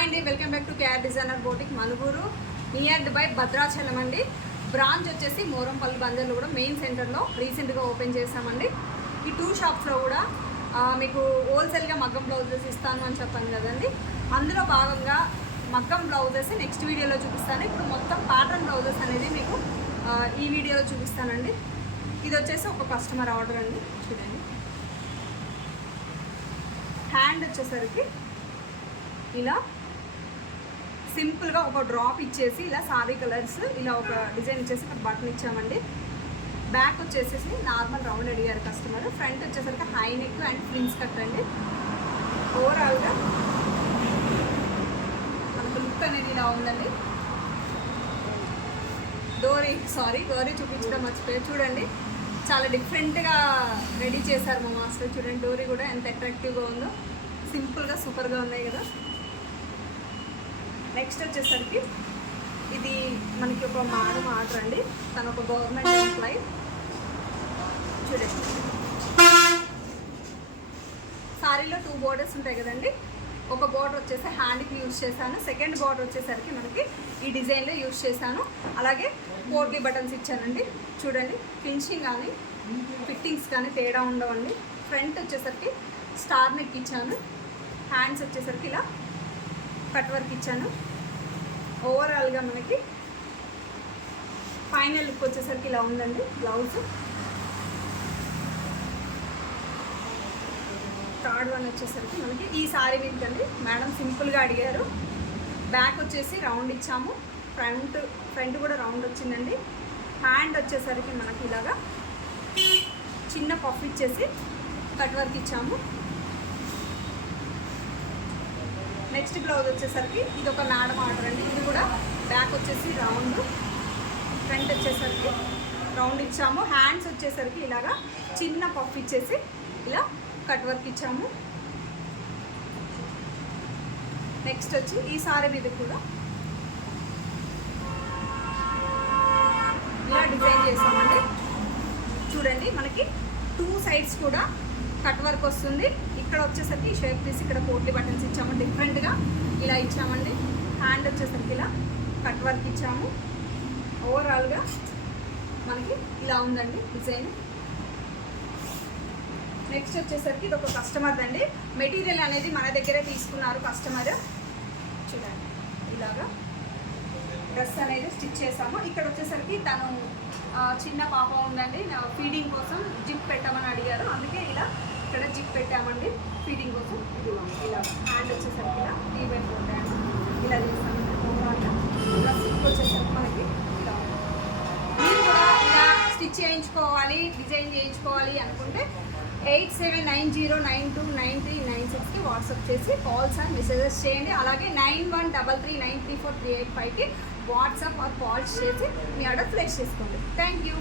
Hi అండి, welcome back to KR designer boutique Manuguru near by Bhadrachalam అండి. Branch వచ్చేసి మోరంపల్లి బందర్లో కూడా మెయిన్ సెంటర్లో రీసెంట్గా ఓపెన్ చేశామండి. ఈ 2 షాప్స్లో కూడా మీకు హోల్సేల్గా మగ్గం బ్లౌజెస్ ఇస్తాను అని చెప్పాను కదండి. అందులో భాగంగా మగ్గం బ్లౌజెస్ నెక్స్ట్ వీడియోలో చూపిస్తాను. ఇప్పుడు మొత్తం ప్యాటర్న్ బ్లౌజెస్ అనేది మీకు ఈ వీడియోలో చూపిస్తానండి. ఇది వచ్చేసి ఒక కస్టమర్ ఆర్డర్ అండి. చూడండి, హ్యాండ్ వచ్చేసరికి ఇలా సింపుల్గా ఒక డ్రాప్ ఇచ్చేసి ఇలా సారీ కలర్స్ ఇలా ఒక డిజైన్ ఇచ్చేసి ఒక బటన్ ఇచ్చామండి. బ్యాక్ వచ్చేసేసి నార్మల్ రౌండ్ అడిగారు కస్టమర్. ఫ్రంట్ వచ్చేసరికి హై నెక్ అండ్ ఫ్రిన్స్ కట్ అండి. ఓవరాల్గా మనకు లుక్ అనేది ఇలా ఉందండి. డోరీ చూపించడం మర్చిపోయారు. చూడండి, చాలా డిఫరెంట్గా రెడీ చేశారు మా మాస్టర్. చూడండి, డోరీ కూడా ఎంత అట్రాక్టివ్గా ఉందో, సింపుల్గా సూపర్గా ఉన్నాయి కదా. నెక్స్ట్ వచ్చేసరికి ఇది మనకి ఒక మేడం ఆర్డర్ అండి. తను ఒక గవర్నమెంట్ ఎంప్లాయ్. చూడండి, సారీలో 2 బోర్డర్స్ ఉంటాయి కదండి. ఒక బోర్డర్ వచ్చేసి హ్యాండ్కి యూజ్ చేశాను, సెకండ్ బోర్డర్ వచ్చేసరికి మనకి ఈ డిజైన్లో యూజ్ చేశాను. అలాగే పోర్టీ బటన్స్ ఇచ్చానండి. చూడండి, ఫినిషింగ్ కానీ ఫిట్టింగ్స్ కానీ తేడా ఉండవండి. ఫ్రంట్ వచ్చేసరికి స్టార్ నెక్ ఇచ్చాను. హ్యాండ్స్ వచ్చేసరికి ఇలా కట్ వర్క్ ఇచ్చాను. ఓవరాల్గా మనకి ఫైనల్ లుక్ వచ్చేసరికి ఇలా ఉందండి. బ్లౌజ్ థర్డ్ వన్ వచ్చేసరికి మనకి ఈ సారీ మీదండి మేడం సింపుల్గా అడిగారు. బ్యాక్ వచ్చేసి రౌండ్ ఇచ్చాము, ఫ్రంట్ కూడా రౌండ్ వచ్చిందండి. హ్యాండ్ వచ్చేసరికి మనకి ఇలాగా చిన్న పఫ్ ఇచ్చేసి కట్ వర్క్ ఇచ్చాము. నెక్స్ట్ బ్లౌజ్ వచ్చేసరికి ఇది ఒక మేడం ఆర్డర్ అండి. ఇది కూడా బ్యాక్ వచ్చేసి రౌండ్, ఫ్రంట్ వచ్చేసరికి రౌండ్ ఇచ్చాము. హ్యాండ్స్ వచ్చేసరికి ఇలాగా చిన్న పఫ్ ఇచ్చేసి ఇలా కట్ వర్క్ ఇచ్చాము. నెక్స్ట్ వచ్చి ఈ సారీ మీద కూడా ఇలా డిజైన్ చేసామండి. చూడండి, మనకి 2 సైడ్స్ కూడా కట్ వర్క్ వస్తుంది. ఇక్కడ వచ్చేసరికి షేప్ తీసి ఇక్కడ పోర్టీ బటన్స్ ఇచ్చాము. డిఫరెంట్గా ఇలా ఇచ్చామండి. హ్యాండ్ వచ్చేసరికి ఇలా కట్ వర్క్ ఇచ్చాము. ఓవరాల్గా మనకి ఇలా ఉందండి డిజైన్. నెక్స్ట్ వచ్చేసరికి ఇది ఒక కస్టమర్ అండి. మెటీరియల్ అనేది మన దగ్గరే తీసుకున్నారు కస్టమర్. చూడండి, ఇలాగా డ్రెస్ అనేది స్టిచ్ చేసాము. ఇక్కడ వచ్చేసరికి తను చిన్న పాప ఉందండి, ఫీడింగ్ కోసం జిప్ పెట్టమని అడిగారు. అందుకే ఇలా ఇక్కడ జిప్ పెట్టామండి ఫీడింగ్ కోసం. ఇలా హ్యాండ్ వచ్చేసరికి ఇలా ఈవెంట్ ఉంటాయండి. ఇలా చేస్తాము. ఓవరాల్గా ఇలా స్టిచ్ వచ్చేసరికి మనకి ఇలా మీరు కూడా ఇలా స్టిచ్ చేయించుకోవాలి, డిజైన్ చేయించుకోవాలి అనుకుంటే 8790929396కి వాట్సాప్ చేసి కాల్స్ అండ్ మెసేజెస్ చేయండి. అలాగే 9133934385కి వాట్సాప్ ఆర్ కాల్స్ చేసి మీ ఆర్డర్ ప్లేస్ చేసుకోండి. Thank you.